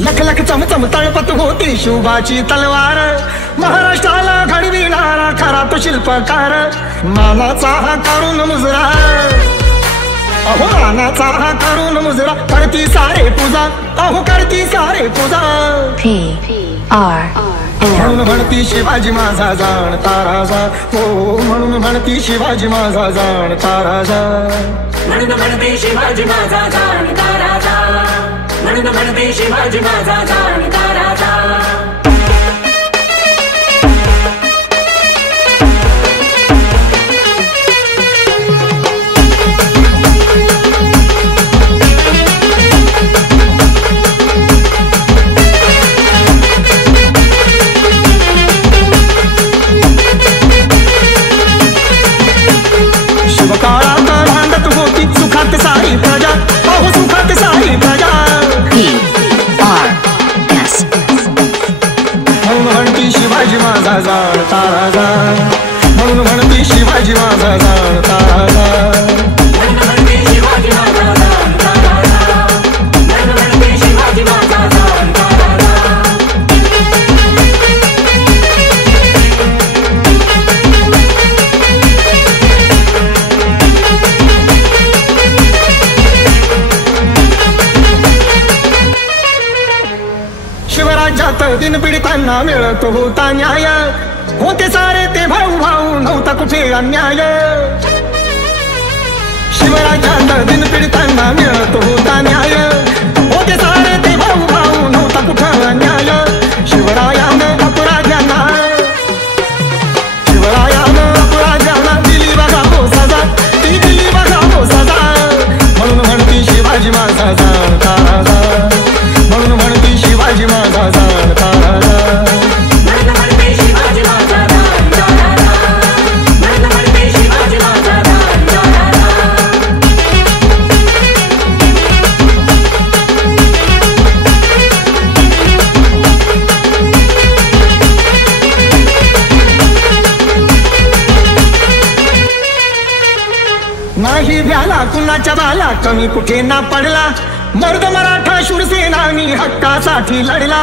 लख लख चमचम तळपत होती शुभाची तलवार, महाराष्ट्राला घडविणारा खरा तो शिल्पकार, मानाचा हा करून मुजरा, अहो मानाचा हा करून मुजरा, करती सारे पूजा, अहो करती सारे पूजा। म्हणून म्हणती शिवाजी माझा जाणता राजा, हो म्हणून म्हणती शिवाजी माझा जाणता राजा, म्हणून म्हणते शिवाजी माझा जाणता राजा, म्हणून म्हणते शिवाजी माझा जाणता राजा। काळात भांडत होती सुखात सारी प्रजा, अहो सुखात सारी प्रजा। म्हणून म्हणती शिवाजी माझा जाणता राजा, म्हणून म्हणती शिवाजी माझा जाणता राजा, म्हणून म्हणते शिवाजी माझा जाणता राजा, म्हणून म्हणते शिवाजी माझा जाणता राजा। शिवराज्यात दिन पीडितांना मिळत होता न्याय, होते सारे ते भाऊ भाऊ नव्हता कुठे अन्याय। शिवराज्यात दिन पीडितांना मिळत होता न्याय, होते सारे ते भाऊ भाऊ नव्हता कुठे अन्याय। शिवरायानं अपराध्यांना, शिवरायानं अपराध्यांना दिली बघा हो सजा, ती दिली बघा हो सजा। म्हणून म्हणती शिवाजी माझा जाणता राजा, म्हणून म्हणती शिवाजी माझा जाणता राजा, म्हणून म्हणते शिवाजी माझा जाणता राजा, म्हणून म्हणते शिवाजी माझा जाणता राजा। नाही भ्याला कुणाच्या बाला, कमी कुठे ना पडला, मर्द मराठा शूरसेनानी हक्कासाठी लढला।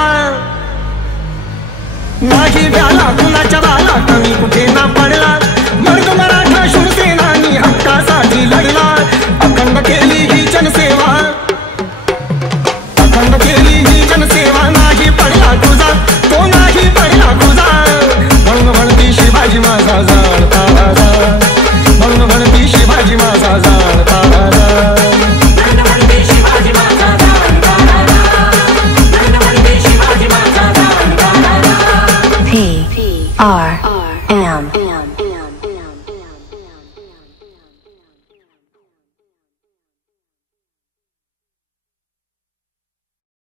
नाही भ्याला कुणाच्या बाला, कमी कुठे ना पडला, मर्द मराठा शूरसेनानी हक्कासाठी लढला। अखंड केली ही जनसेवा, अखंड केली ही जनसेवा, नाही पडला तुझा तो नाही पडला तुझा। म्हणून म्हणती शिवाजी माझा जाणता राजा, म्हणून म्हणती शिवाजी माझा जाणता राजा, म्हणून म्हणते शिवाजी माझा जाणता राजा, म्हणून म्हणते शिवाजी माझा जाणता राजा। PRM